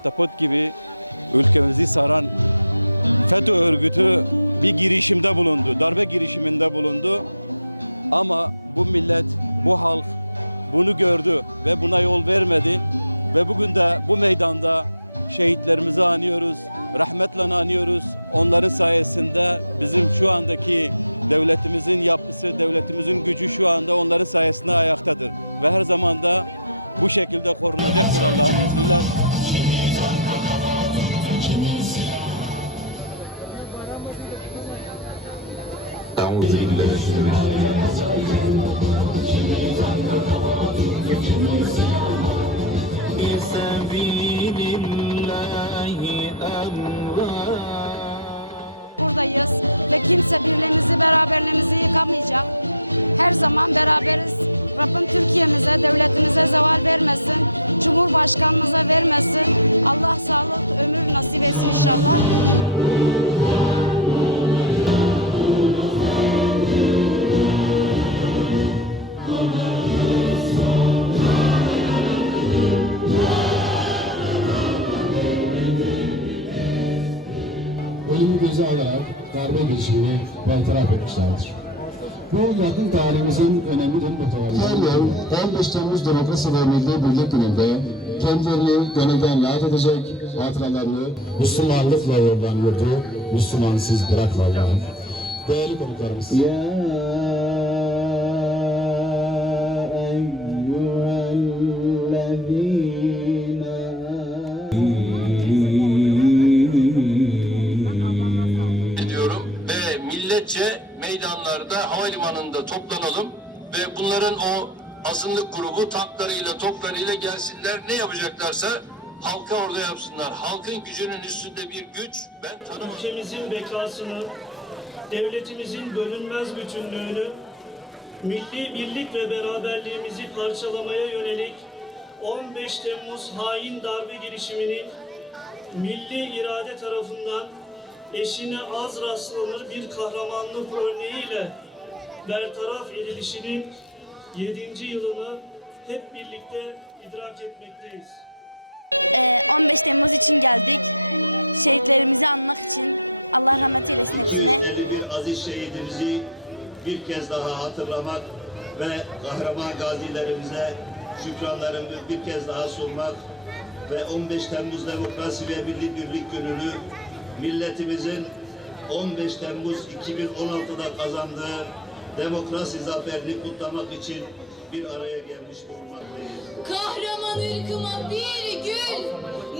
ahtapot gibi ülkemizi saran FETÖ örgütü bir girişimde bulundu, darbe girişiminde bulundu. Ama bu millet, bu halk bunu gördü ve buna yol vermedi. Ve bugün de bu meydanda şehitlerimizi anıyoruz, rahmetle anıyoruz. Onların sayesinde bizim şu andaki devletimizin yapısı, devletimizin gücü şu anda onların sayesinde ayaktadır. Ve her zaman da bu şekilde korunacaktır Allah'ın izniyle. 掌握自己的人生命。Buradayız ve kimse birliğimizi, beraberliğimizi yıkamayacak. Her zaman beraberiz. Rabbim Türkiye'mize, devletimize zeval vermesin. Cumhurbaşkanımıza vermesin. Allah sağlık, ömür nasip etsin inşallah. Girişimini bertaraf etmişlerdir. Bu yakın tarihimizin önemli noktalarından yıl 15 Temmuz Demokrasi ve Milli Birlik Günü'nde kendilerini gönülden yad edecek hatıralarını Müslümanlıkla yoldan yurdu, Müslümansız bırakma Allah'ım. Değerli konuklarımız. يا milletçe meydanlarda havalimanında toplanalım ve bunların o azınlık grubu tanklarıyla toplarıyla gelsinler ne yapacaklarsa halka orada yapsınlar. Halkın gücünün üstünde bir güç ben tanımam. ülkemizin bekasını, devletimizin bölünmez bütünlüğünü, milli birlik ve beraberliğimizi parçalamaya yönelik 15 Temmuz hain darbe girişiminin milli irade tarafından eşine az rastlanır bir kahramanlık örneğiyle bertaraf edilişinin 7. yılını hep birlikte idrak etmekteyiz. Ee, 15 Temmuz için geldik. Şehitlerimizi anmak için. Allah rahmet eylesin hepsine. Bir aziz şehidimizi bir kez daha hatırlamak ve kahraman gazilerimize şükranlarımı bir kez daha sunmak ve 15 Temmuz Demokrasi ve Milli Birlik Günü'nü milletimizin 15 Temmuz 2016'da kazandığı demokrasi zaferini kutlamak için bir araya gelmiş bulunmaktayız. Kahraman ırkıma bir gül,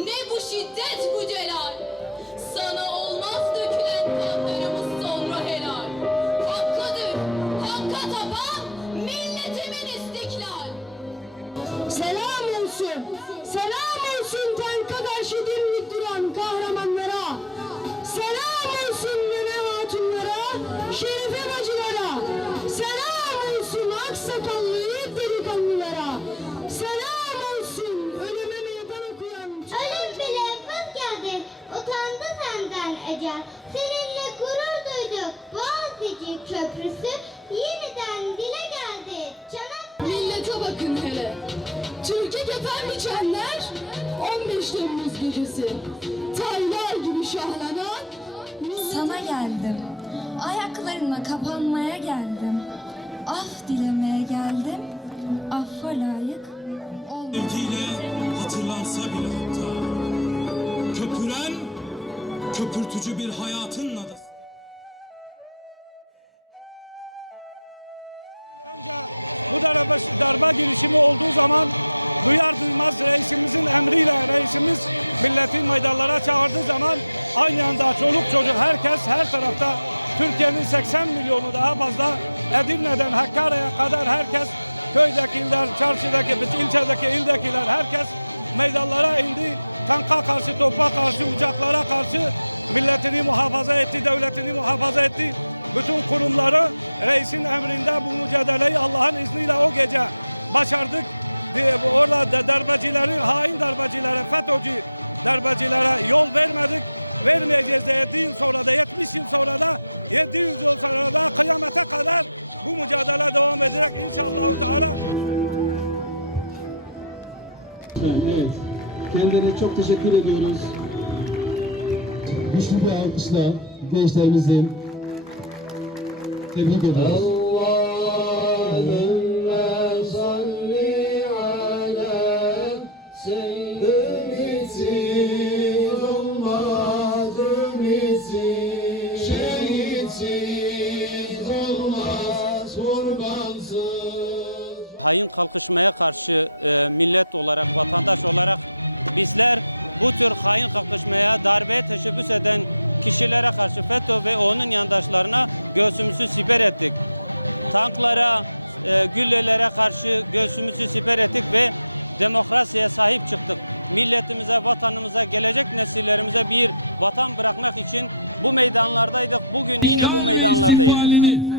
ne bu şiddet bu celal. Sana olmaz dökülen kanlarımız sonra helal. Hakkadır, hakka tapan milletimin istiklal. Selam olsun, şerife bacılara. Selam olsun aksakallı yiğit delikanlılara. Selam olsun ölüme meydan okuyan Ölüm bile vazgeçti, utandı senden ecel. Seninle gurur duyduk, Boğaziçi Köprüsü yeniden dile geldi. Çanak Millete bakın hele. Türkiye kefen biçenler 15 Temmuz gecesi. Taylar gibi şahlanan Sana geldim. Ayaklarına kapanmaya geldim. Af dilemeye geldim. Affa layık olmadım. Hatırlansa bile hatta Köpüren, köpürtücü bir hayatın nadası Önce bu darbe, darbe girişimi olduğu zaman duyar duymaz reisimizin emriyle reisimiz milleti meydanlara çağırdığı zaman aynı anda çoluk çocuk herkes her tarafta Türkiye'nin 80 milyonu daha fazla Edirne'den Hakkari'ye kadar herkes köydekiler, çarşıdaki, ilçedeki, ildekiler herkes meydanlara indi. Tanka karşı, topa karşı, uçaklara karşı milletini muhafaza etti, devletini muhafaza etti. Bütün kurumları reisin emrinde bu mücadeleyi Allah'ın izniyle o gece başardık. Diye Orada da darbecilerin, hain darbecilere, FETÖ'cü darbecilere yol vermedik. Vermeyeceğiz de 7 yıl sonra da 70 yıl sonra da 700 yıl sonra da kıyamete kadar bu mücadele devam edecek inşallah Teala. Evet. Kendilerine çok teşekkür ediyoruz. Güçlü bir alkışla gençlerimizi tebrik ediyoruz. Allahümme hain kalkışmaya karşı e, millet olarak, vatandaş olarak bizler bu tür hain kalkışmaya, darbeye teşebbüs eden kişilere karşı FETÖ ve onun yandaşlarına göğsümüzü siper ettik. Tanklara, e, güllelere karşı göğsümüzü siper ettik ve demokrasiye sahip çıktık. Milletimize, vatanımıza, gelecek nesillerimize bir vatan bırakmak için bu meydanlardaydık. Bugün yine bu meydanlardayız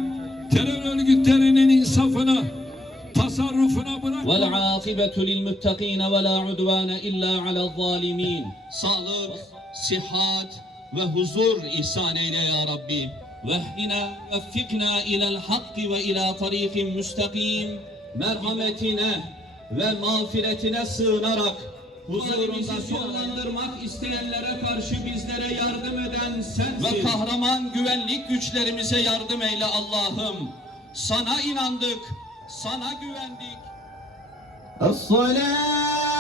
terör örgütlerinin insafına tasarrufuna bırak. Vel akibetu lil muttakine ve la udvane illa ala zalimin. Sağlık, sihat ve huzur ihsan eyle ya Rabbi. Vehina veffikna ilel hakki ve ila tarikin müstakim. Merhametine ve mağfiretine sığınarak huzurumuzu sonlandırmak isteyenlere karşı bizlere yardım eden sensin. Ve kahraman güvenlik güçlerimize yardım eyle Allah'ım. Sana inandık, sana güvendik. Es-salâ